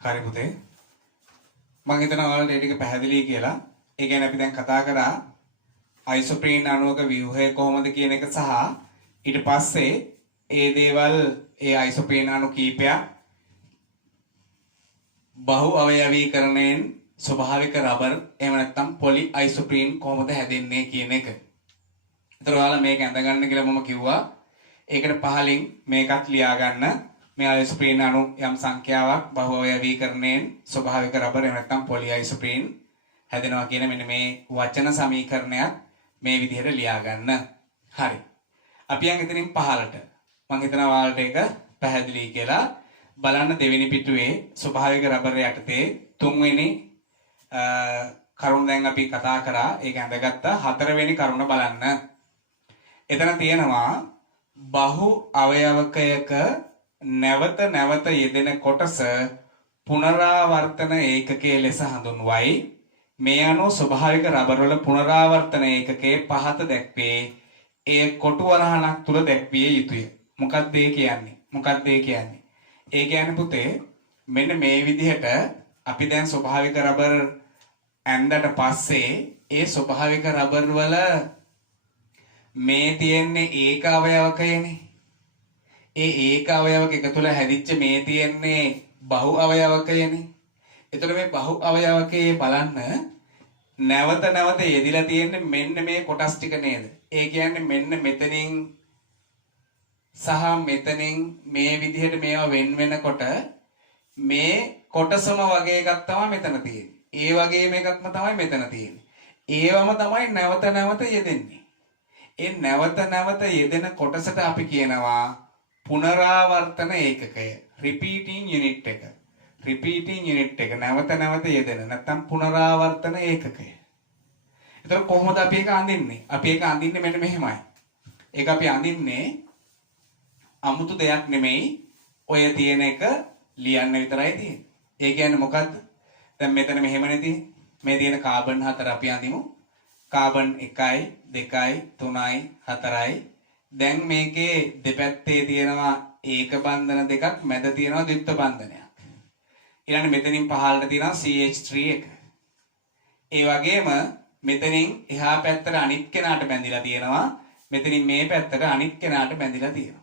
හරි පුතේ. මම හිතනවා ඔයාලට ඒ ටික පැහැදිලි කියලා. ඒ කියන්නේ අපි දැන් කතා කරා අයිසෝප්‍රීන් අණුවක ව්‍යුහය කොහොමද කියන එක සහ ඊට පස්සේ ඒ දේවල් ඒ අයිසෝප්‍රීන් අණු කීපයක් බහු අවයවීකරණයෙන් ස්වභාවික රබර් එහෙම නැත්නම් පොලි අයිසෝප්‍රීන් කොහොමද හැදෙන්නේ කියන එක. ඒතර ඔයාලා මේක ඇඳගන්න කියලා මම කිව්වා. ඒකට පහලින් මේකත් ලියා ගන්න. මේ අයිසෝප්‍රීන් අණු යම් සංඛ්‍යාවක් බහු අවයවීකරණයෙන් ස්වභාවික රබර් එහෙම නැත්නම් පොලි අයිසෝප්‍රීන් හැදෙනවා කියන මෙන්න මේ වචන සමීකරණයක් මේ විදිහට ලියා ගන්න. හරි. අපි යන් එතනින් පහලට. මම හිතනවා ඔයාලට ඒක පැහැදිලි කියලා. බලන්න දෙවෙනි පිටුවේ ස්වභාවික රබර් යටතේ තුන්වෙනි කරුණ දැන් අපි කතා කරා. ඒක ඇඳගත්ත හතරවෙනි කරුණ බලන්න. එතන තියෙනවා බහු අවයවකයක නැවත නැවත යෙදෙන කොටස පුනරාවර්තන ඒකකයේ ලෙස හඳුන්වයි. මේ අනුව ස්වභාවික රබර් වල පුනරාවර්තන ඒකකයේ පහත දැක්වේ. ඒ කොටු වරහණක් තුල දැක්විය යුතුය. මොකක්ද ඒ කියන්නේ? මොකක්ද ඒ කියන්නේ? ඒ කියන්නේ පුතේ මෙන්න මේ විදිහට අපි දැන් ස්වභාවික රබර් ඇඳට පස්සේ ඒ ස්වභාවික රබර් වල මේ තියෙන්නේ ඒක අවයවකයනේ. ඒ ඒක අවයවක එක තුල හැදිච්ච මේ තියෙන්නේ බහු අවයවකයනේ. එතකොට මේ බහු අවයවකයේ බලන්න නැවත නැවත යෙදිලා තියෙන්නේ මෙන්න මේ කොටස් ටික නේද? ඒ කියන්නේ මෙන්න මෙතනින් සහ මෙතනින් මේ විදිහට මේවා වෙන වෙනකොට මේ කොටසම වගේ එකක් තමයි මෙතන තියෙන්නේ. ඒ වගේම එකක්ම තමයි මෙතන තියෙන්නේ. ඒවම තමයි නැවත නැවත යෙදෙන්නේ. ඒ නැවත නැවත යෙදෙන කොටසට අපි කියනවා පුනරාවර්තන ඒකකය. repeating unit එක. repeating unit එක නැවත නැවත යෙදෙන නැත්නම් පුනරාවර්තන ඒකකය. ඒතර කොහොමද අපි ඒක අඳින්නේ? අපි ඒක අඳින්නේ මෙන්න මෙහෙමයි. ඒක අපි අඳින්නේ අමුතු දෙයක් නෙමෙයි. ඔය තියෙන එක ලියන්න විතරයි තියෙන්නේ. ඒ කියන්නේ මොකද්ද? දැන් මෙතන මෙහෙමනේ තියෙන්නේ. මේ තියෙන කාබන් 4 අපි අඳිමු. කාබන් 1යි 2යි 3යි 4යි. දැන් මේකේ දෙපැත්තේ තියෙනවා ඒක බන්ධන දෙකක්, මැද තියෙනවා ද්විත්ව බන්ධනයක්. ඊළඟ මෙතනින් පහළට තියෙනවා CH3 එක. ඒ වගේම මෙතනින් එහා පැත්තට අනිත් කෙනාට බැඳිලා තියෙනවා. මෙතනින් මේ පැත්තට අනිත් කෙනාට බැඳිලා තියෙනවා.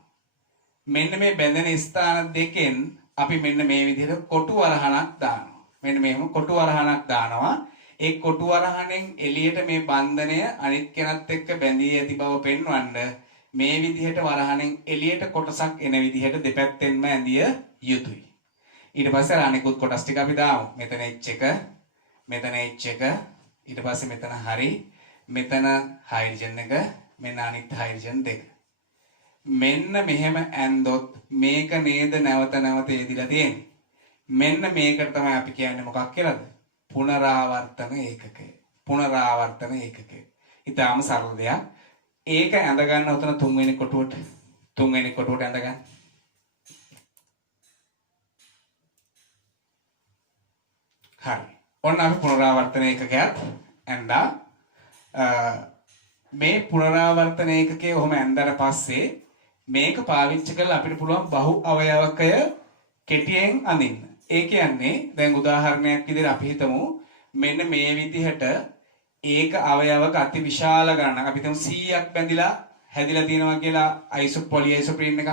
මෙන්න මේ බැඳෙන ස්ථාන දෙකෙන් අපි මෙන්න මේ විදිහට කොටු වරහණක් දානවා. මෙන්න මෙහෙම කොටු වරහණක් දානවා. ඒ කොටු වරහණෙන් එළියට මේ බන්ධනය අනිත් කෙනත් එක්ක බැඳී ඇති බව පෙන්වන්න මේ විදිහට වරහණෙන් එළියට කොටසක් එන විදිහට දෙපැත්තෙන්ම ඇඳිය යුතුයි. ඊට පස්සේ අනිකුත් කොටස් ටික අපි දාමු. මෙතන H1, මෙතන H1, ඊට පස්සේ මෙතන හරි, මෙතන හයිඩ්‍රජන් එක, මෙන්න අනිත් හයිඩ්‍රජන් දෙක. මෙන්න මෙහෙම ඇන්දොත් මේක නේද නැවත නැවත යෙදිලා තියෙන්නේ. මෙන්න මේකට තමයි අපි කියන්නේ මොකක් කියලාද? පුනරාවර්තන ඒකකය. පුනරාවර්තන ඒකකය. ඊටාම සරල දෙයක්. ඒක ඇඳ ගන්න උතන තුන්වෙනි කොටුවට ඇඳ ගන්න. හරි. ඔන්න අපි පුනරාවර්තන ඒකකයක් ඇඳා මේ පුනරාවර්තන ඒකකයේ ඔහොම ඇඳලා පස්සේ මේක පාවිච්චි කරලා අපිට පුළුවන් බහු අවයවකය කෙටියෙන් අඳින්න. ඒ කියන්නේ දැන් උදාහරණයක් විදිහට අපි හිතමු මෙන්න මේ විදිහට ඒක අවයවක අති විශාල ගණනක් අපි හිතමු 100ක් බැඳිලා හැදිලා තියෙනවා කියලා පොලි අයිසෝප්‍රීන් එකක්.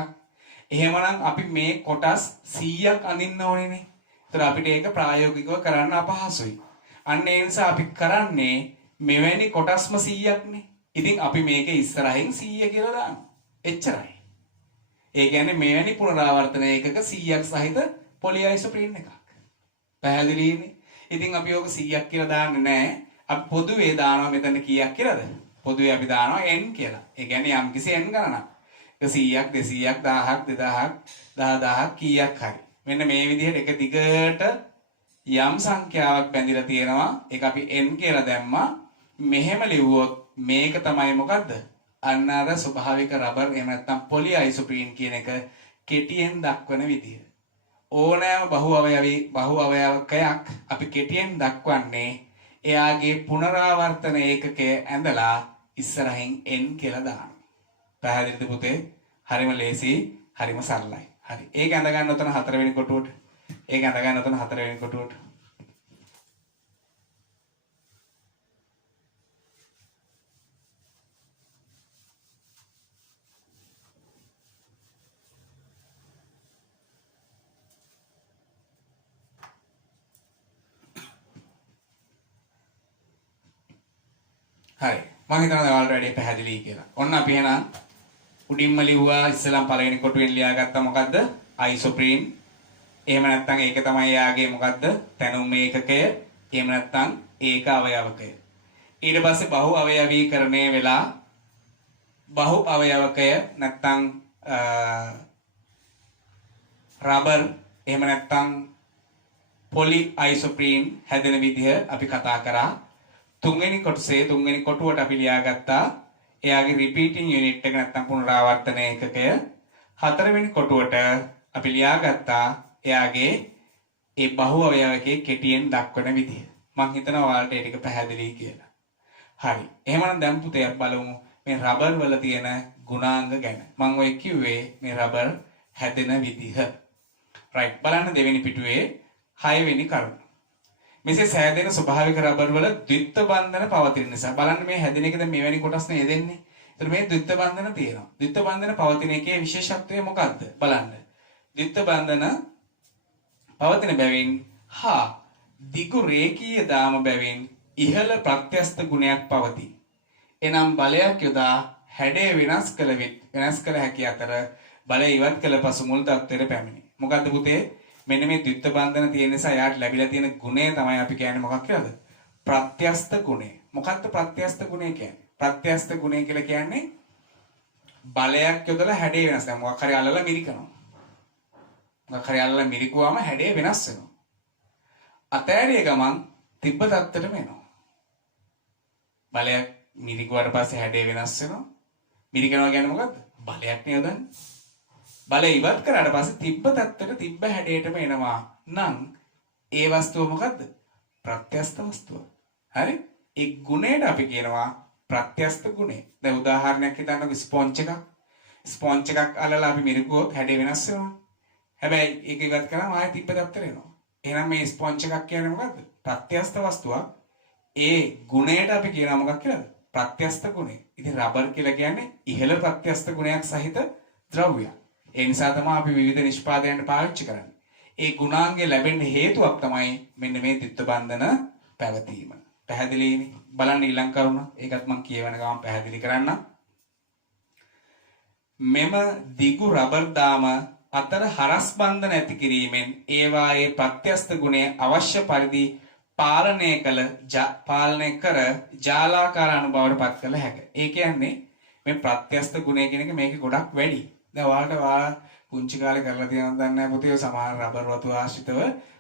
එහෙමනම් අපි මේ කොටස් 100ක් අඳින්න ඕනේනේ. ඒතර අපිට ඒක ප්‍රායෝගිකව කරන්න අපහසුයි. අන්න ඒ නිසා අපි කරන්නේ මෙවැනි කොටස්ම 100ක්නේ. ඉතින් අපි මේක ඉස්සරහින් 100 කියලා දානවා. එච්චරයි. ඒ කියන්නේ මෙවැනි පුනරාවර්තන ඒකක 100ක් සහිත පොලි අයිසෝප්‍රීන් එකක්. පැහැදිලිනේ? ඉතින් අපි ඕක 100ක් කියලා දාන්නේ නැහැ. අපි පොදුවේ දානවා මෙතන කීයක් කියලාද? පොදුවේ අපි දානවා n කියලා. ඒ කියන්නේ යම්කිසි n ගණනක්. 100ක් 200ක් 1000ක් 2000ක් 10000ක් කීයක් හරි. මෙන්න මේ විදිහට එක දිගට යම් සංඛ්‍යාවක් බැඳිලා තියෙනවා. ඒක අපි n කියලා දැම්මා. මෙහෙම ලිව්වොත් මේක තමයි මොකද්ද? අන්න අර ස්වභාවික රබර් එහෙම නැත්නම් පොලි අයිසෝප්‍රීන් කියන එක කෙටියෙන් දක්වන විදිය. ඕනෑම බහු අවයවකයක් අපි කෙටියෙන් දක්වන්නේ එයාගේ පුනරාවර්තන ඒකකය ඇඳලා ඉස්සරහින් n කියලා දානවා. පැහැදිලිද පුතේ? හරිම ලේසි, හරිම සරලයි. හරි. ඒක ඇඳ ගන්න උතන හතරවෙනි කොටුවට. ඒක අඳ ගන්න උතන 4 වෙනි කොටුවට. හරි. මම හිතනවා ඔයාලට වැඩි පැහැදිලි කියලා. ඔන්න අපි එහෙනම් උඩින්ම ලිව්වා ඉස්සෙල්ලාම පළවෙනි කොටුවෙන් ලියාගත්තා මොකද්ද? අයිසෝප්‍රීන්. එහෙම නැත්නම් ඒක තමයි යාගේ මොකද්ද? තැනුම් ඒකකය. එහෙම නැත්නම් ඒක අවයවකය. ඊට පස්සේ බහු අවයවීකරණය වෙලා බහු අවයවකය නැත්නම් රබර් එහෙම නැත්නම් පොලි අයිසෝප්‍රීන් හැදෙන විදිහ අපි කතා කරා. තුන්වෙනි කොටුවට අපි ලියාගත්තා එයාගේ රිපීටිං යුනිට් එක නැත්නම් පුනරාවර්තන ඒකකය. හතරවෙනි කොටුවට අපි ලියාගත්තා එයාගේ ඒ බහු අවයවකයේ කෙටියෙන් දක්වන විදිහ. මම හිතනවා ඔයාලට ඒක පැහැදිලි කියලා. හරි. එහෙනම් දැන් පුතේ අපි බලමු මේ රබර් වල තියෙන ගුණාංග ගැන. මම ඔය කිව්වේ මේ රබර් හැදෙන විදිහ. රයිට්. බලන්න දෙවෙනි පිටුවේ 6 වෙනි කරුණ. මෙසේ සෑදෙන ස්වභාවික රබර් වල ද්විත්ව බන්ධන පවතින නිසා බලන්න මේ හැදෙන එක දැන් මෙවැනි කොටස් නේ දෙන්නේ. ඒතර මේ ද්විත්ව බන්ධන තියෙනවා. ද්විත්ව බන්ධන පවතින එකේ විශේෂත්වය මොකක්ද? බලන්න. ද්විත්ව බන්ධන පවතින බැවින් හා දිගු රේඛීය දාම බැවින් ඉහළ ප්‍රත්‍යස්ත ගුණයක් පවතී. එනම් බලයක් යොදා හැඩය වෙනස් කළ හැකි අතර බලය ඉවත් කළ පසු මුල් තත්ත්වයට පැමිණේ. මොකද්ද පුතේ? මෙන්න මේ ද්විත්ව බන්ධන තියෙන නිසා යාට ලැබිලා තියෙන ගුණය තමයි අපි කියන්නේ මොකක් කියලාද? ප්‍රත්‍යස්ත ගුණය. මොකක්ද ප්‍රත්‍යස්ත ගුණය කියන්නේ? ප්‍රත්‍යස්ත ගුණය කියලා කියන්නේ බලයක් යොදලා හැඩය වෙනස් කරනවා. මොකක් හරි අල්ලලා මිරිකනවා. මොකක් හරි අල්ලලා මිරිකුවාම හැඩය වෙනස් වෙනවා. අතෑරිය ගමන් තිබ්බ තත්ත්වයටම එනවා. බලයක් මිරිකුවාට පස්සේ හැඩය වෙනස් වෙනවා. මිරිකනවා කියන්නේ මොකද්ද? බලයක් නේදන්නේ. බලය ඉවත් කරාට පස්සේ තිබ්බ තත්ත්වයට තිබ්බ හැඩයටම එනවා නම් ඒ වස්තුව මොකද්ද? ප්‍රත්‍යස්ත වස්තුව. හරි? ඒ ගුණයට අපි කියනවා ප්‍රත්‍යස්ත ගුණය. දැන් උදාහරණයක් හිතන්නකෝ ස්පොන්ජ් එකක්. ස්පොන්ජ් එකක් අල්ලලා අපි මිරිකුවොත් හැඩය වෙනස් වෙනවා. හැබැයි ඒක ඉවත් කරාම ආයෙ තිබ්බ තත්ත්වයට එනවා. එහෙනම් මේ ස්පොන්ජ් එකක් කියන්නේ මොකද්ද? ප්‍රත්‍යස්ත වස්තුවක්. ඒ ගුණයට අපි කියනවා මොකක් කියලාද? ප්‍රත්‍යස්ත ගුණය. ඉතින් රබර් කියලා කියන්නේ ඉහළ ප්‍රත්‍යස්ත ගුණයක් සහිත ද්‍රව්‍යයක්. ඒ නිසා තමයි අපි විවිධ නිෂ්පාදනයන්ට පාවිච්චි කරන්නේ. ඒ ගුණාංගය ලැබෙන්න හේතුවක් තමයි මෙන්න මේ ද්විත්ව බන්ධන පැවතීම. පැහැදිලිනේ? බලන්න ඊළඟ කරුණ. ඒකත් මම කියවන ගමන් පැහැදිලි කරන්නම්. මෙම දිගු රබර් දාම අතර හරස් බන්ධන ඇති කිරීමෙන් ඒවායේ ප්‍රත්‍යස්ත ගුණය අවශ්‍ය පරිදි පාලනය කර ජාලාකාර අනුභවයට පත් කළ හැකියි. ඒ කියන්නේ මේ ප්‍රත්‍යස්ත ගුණය කියන එක මේකේ ගොඩක් වැඩි. දැන් ඔයාලට පුංචි කාලේ කරලා තියෙනවද දන්නේ නැහැ පුතේ. සමහර රබර් වතු ආශ්‍රිතව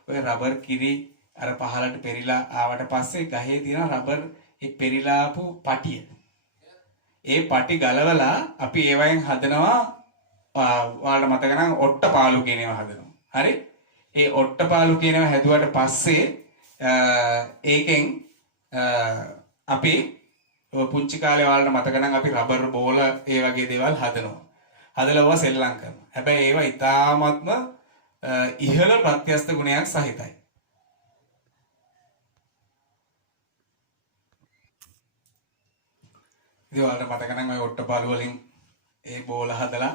ඔය රබර් කිරි අර පහලට පෙරිලා ආවට පස්සේ ගහේ තියෙන රබර් ඒ පෙරිලා ආපු පටිය. ඒ පටි ගලවලා අපි ඒවයින් හදනවා ඔයාලට මතක නම් ඔට්ටපාලු කියන ඒවා හදනවා. හරි? ඒ ඔට්ටපාලු කියන ඒවා හැදුවට පස්සේ ඒකෙන් අපි පුංචි කාලේ ඔයාලට මතක නම් අපි රබර් බෝල ඒ වගේ දේවල් හදනවා. හදලා ඔවා සෙල්ලම් කරනවා. හැබැයි ඒවා ඉතාමත්ම ඉහළ ප්‍රත්‍යස්ත ගුණයක් සහිතයි. ඉතින් ඔයාලට මතක නම් ඔය ඔට්ටපාලු වලින් ඒ බෝල හදලා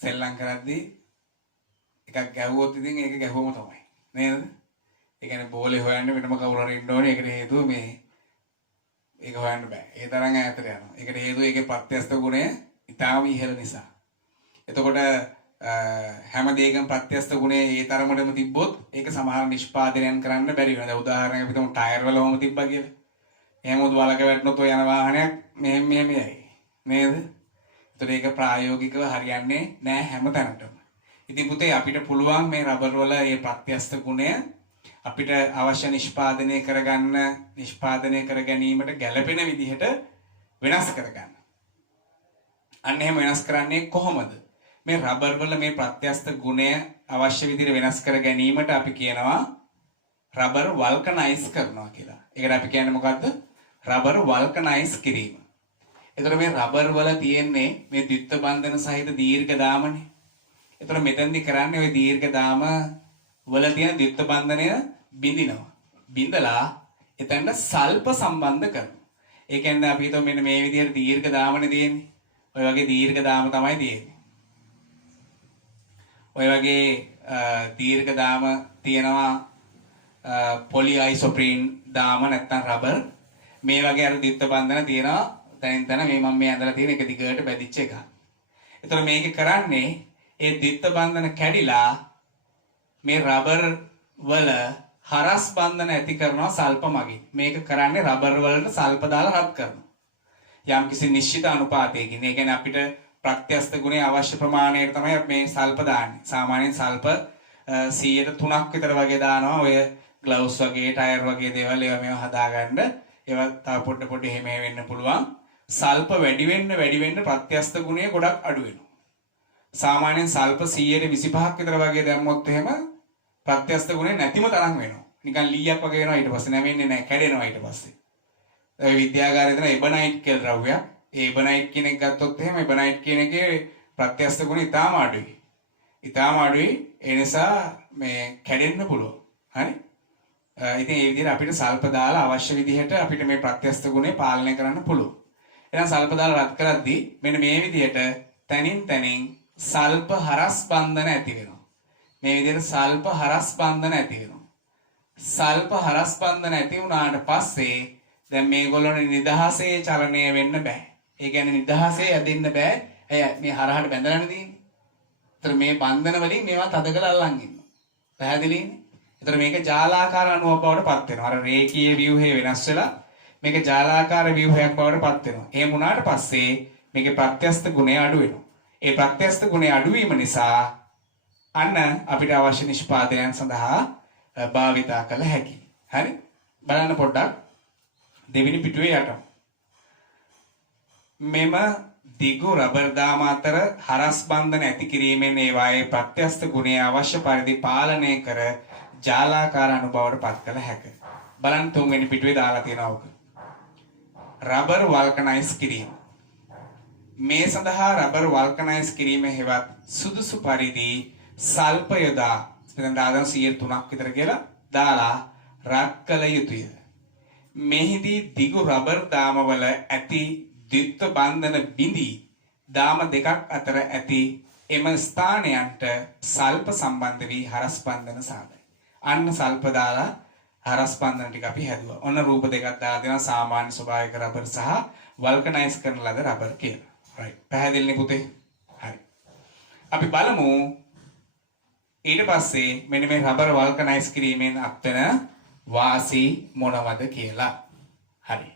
සෙල්ලම් කරද්දී එකක් ගැහුවොත් ඉතින් ඒක ගැහුවම තමයි. නේද? ඒ කියන්නේ බෝලේ හොයන්න වෙනම කවුරු හරි ඉන්න ඕනේ. ඒකට හේතුව මේ ඒක හොයන්න බෑ. ඒ තරම් ඈතට යනවා. ඒකට හේතුව ඒකේ ප්‍රත්‍යස්ත ගුණය ඉතාම ඉහළ නිසා. එතකොට හැම දෙයකම ප්‍රත්‍යස්ත ගුණය ඒ තරමටම තිබ්බොත් ඒක සමහර නිෂ්පාදනයන් කරන්න බැරි වෙනවා. දැන් උදාහරණයක් අපි හිතමු ටයර් වල ඔහම තිබ්බා කියලා. එහෙම උදවලක වැටුනොත් ඔය යන වාහනයක් මෙහෙම යයි. නේද? එතකොට ඒක ප්‍රායෝගිකව හරියන්නේ නෑ හැම තැනටම. ඉතින් පුතේ අපිට පුළුවන් මේ රබර් වල මේ ප්‍රත්‍යස්ත ගුණය අපිට අවශ්‍ය නිෂ්පාදනය කර ගැනීමට ගැළපෙන විදිහට වෙනස් කරගන්න. අන්න එහෙම වෙනස් කරන්නේ කොහොමද? මේ රබර් වල මේ ප්‍රත්‍යස්ත ගුණය අවශ්‍ය විදිහට වෙනස් කර ගැනීමට අපි කියනවා රබර් වල්කනයිස් කරනවා කියලා. ඒකට අපි කියන්නේ මොකද්ද? රබර් වල්කනයිස් කිරීම. එතකොට මේ රබර් වල තියෙන්නේ මේ ද්විත්ව බන්ධන සහිත දීර්ඝ දාමනේ. එතකොට මෙතෙන්දි කරන්නේ ওই දීර්ඝ දාම වල තියෙන ද්විත්ව බන්ධනය බිඳිනවා. බිඳලා එතන සල්ප සම්බන්ධ කරනවා. ඒ කියන්නේ අපි හිතමු මෙන්න මේ විදිහට දීර්ඝ දාමනේ තියෙන්නේ. ඔය වගේ දීර්ඝ දාම තමයි තියෙන්නේ. ඔය වගේ දීර්ඝ දාම තියෙනවා පොලි අයිසොප්‍රීන් දාම නැත්නම් රබර්. මේ වගේ අර ද්විත්ව බන්ධන තියෙනවා. තනින් තන මේ මම මේ ඇඳලා තියෙන එක දිගට බැඳිච්ච එකක්. ඒතර මේක කරන්නේ ඒ ද්විත්ව බන්ධන කැඩිලා මේ රබර් වල හරස් බන්ධන ඇති කරනවා සල්ප මගින්. මේක කරන්නේ රබර් වලට සල්ප දාලා රත් කරනවා. යම්කිසි නිශ්චිත අනුපාතයකින්. ඒ කියන්නේ අපිට ප්‍රත්‍යස්ත ගුණයේ අවශ්‍ය ප්‍රමාණයට තමයි අපි මේ සල්ප දාන්නේ. සාමාන්‍යයෙන් සල්ප 100ට 3ක් විතර වගේ දානවා. ඔය ග්ලව්ස් වගේ, ටයර් වගේ දේවල් ඒවා මේවා හදාගන්න. ඒවා තව පොඩ එහෙම වෙන්න පුළුවන්. සල්ප වැඩි වෙන්න ප්‍රත්‍යස්ත ගුණය ගොඩක් අඩු වෙනවා. සාමාන්‍යයෙන් සල්ප 125ක් විතර වගේ දැම්මොත් එහෙම ප්‍රත්‍යස්ත ගුණය නැතිම තරම් වෙනවා. නිකන් ලීයක් වගේ වෙනවා ඊට පස්සේ නැවෙන්නේ නැහැ, කැඩෙනවා ඊට පස්සේ. ඒ විද්‍යාගාරයේ දෙන එබනයිට් කියලා ද්‍රව්‍යයක්. ඒ එබනයිට් කියන එක ගත්තොත් එහෙම එබනයිට් කියන එකේ ප්‍රත්‍යස්ත ගුණය ඉතාම අඩුයි. ඉතාම අඩුයි. ඒ නිසා මේ කැඩෙන්න පුළුවන්. හරි? ඉතින් ඒ විදිහට අපිට සල්ප දාලා අවශ්‍ය විදිහට අපිට මේ ප්‍රත්‍යස්ත ගුණය පාලනය කරන්න පුළුවන්. එහෙනම් සල්ප දාලා රත් කරද්දී මෙන්න මේ විදිහට තනින් සල්ප හරස් බන්ධන ඇති වෙනවා. මේ විදිහට සල්ප හරස් බන්ධන ඇති වෙනවා. සල්ප හරස් බන්ධන ඇති වුණාට පස්සේ දැන් මේගොල්ලෝ නිදහසේ චලනය වෙන්න බෑ. ඒ කියන්නේ නිදහසේ ඇදෙන්න බෑ. ඇයි මේ හරහට බැඳලානේ තියෙන්නේ. ඒතර මේ බන්ධන වලින් මේවා තද කරලා අල්ලන් ඉන්නවා. පැහැදිලිනේ? ඒතර මේක ජාලාකාර අණුවක් බවට පත් වෙනවා. අර රේඛීය ව්‍යුහය වෙනස් වෙලා මේක ජාලාකාර ව්‍යුහයක් බවට පත් වෙනවා. එහෙම වුණාට පස්සේ මේකේ ප්‍රත්‍යස්ත ගුණය අඩු වෙනවා. ඒ ප්‍රත්‍යස්ත ගුණය අඩු වීම නිසා අන්න අපිට අවශ්‍ය නිෂ්පාදනයන් සඳහා භාවිතා කළ හැකියි. හරි? බලන්න පොඩ්ඩක් දෙවෙනි පිටුවේ යට. මෙම දිගු රබර් දාම අතර හරස් බන්ධන ඇති කිරීමෙන් ඒවායේ ප්‍රත්‍යස්ත ගුණය අවශ්‍ය පරිදි පාලනය කර ජාලාකාර අනුභවයට පත් කළ හැකියි. බලන්න තුන්වෙනි පිටුවේ දාලා තියෙනවා ඔක. රබර් වල්කනයිස් කිරීම. මේ සඳහා රබර් වල්කනයිස් කිරීම හෙවත් සුදුසු පරිදි සල්ප යොදා දැන් දාන 103ක් විතර කියලා දාලා රත් කළ යුතුය. මෙහිදී දිගු රබර් දාමවල ඇති ද්විත්ව බන්ධන බිඳී දාම දෙකක් අතර ඇති එම ස්ථානයන්ට සල්ප සම්බන්ධ වී හරස් බන්ධන සාදයි. අන්න සල්ප දාලා හරස් බන්ධන ටික අපි හැදුවා. ඔන්න රූප දෙකක් දාලා දෙනවා සාමාන්‍ය ස්වභාවික රබර් සහ වල්කනයිස් කරන ලද රබර් කියලා. right. පැහැදිලිනේ පුතේ? හරි. අපි බලමු ඊට පස්සේ මෙන්න මේ රබර් වල්කනයිස් කිරීමෙන් අත්වන වාසි මොනවද කියලා. හරි.